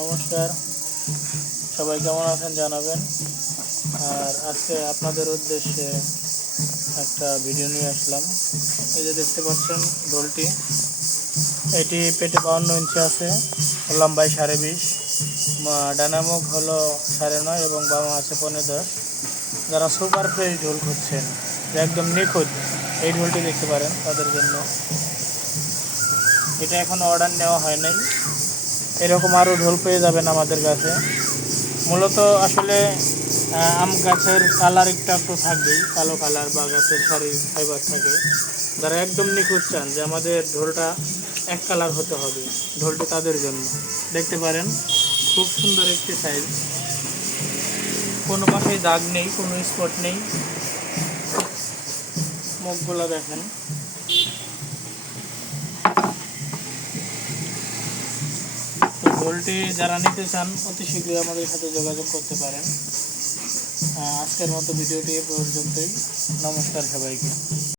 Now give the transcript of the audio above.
নমস্কার, সবাই কেমন আছেন জানাবেন। আর আজকে আপনাদের উদ্দেশ্যে একটা ভিডিও নিয়ে আসলাম। এই যে দেখতে পাচ্ছেন ঢোলটি, এটি পেটে 52 ইঞ্চি আছে, লম্বায় 20.5, ডানা মুখ হলো 9.5 এবং বামা আছে 15.10। যারা সুপার ফ্রেশ ঢোল খুঁজছেন, একদম নিখুঁত, এই ঢোলটি দেখতে পারেন তাদের জন্য। এটা এখনও অর্ডার নেওয়া হয় নাই, এরকম আরও ঢোল পেয়ে যাবেন আমাদের কাছে। মূলত আসলে আম গাছের কালার একটু থাকবেই, কালো কালার বা গাছের শাড়ির ফাইবার থাকে। যারা একদম নিখুঁত চান যে আমাদের ঢোলটা এক কালার হতে হবে, ঢোলটি তাদের জন্য। দেখতে পারেন খুব সুন্দর একটি সাইজ, কোনো পাশেই দাগ নেই, কোনো স্পট নেই। মুখগুলো দেখেন। ঢোলটি যারা নিতে চান অতি শীঘ্রই আমাদের সাথে যোগাযোগ করতে পারেন। আজকের মতো ভিডিওটি এ পর্যন্তই। নমস্কার সবাইকে।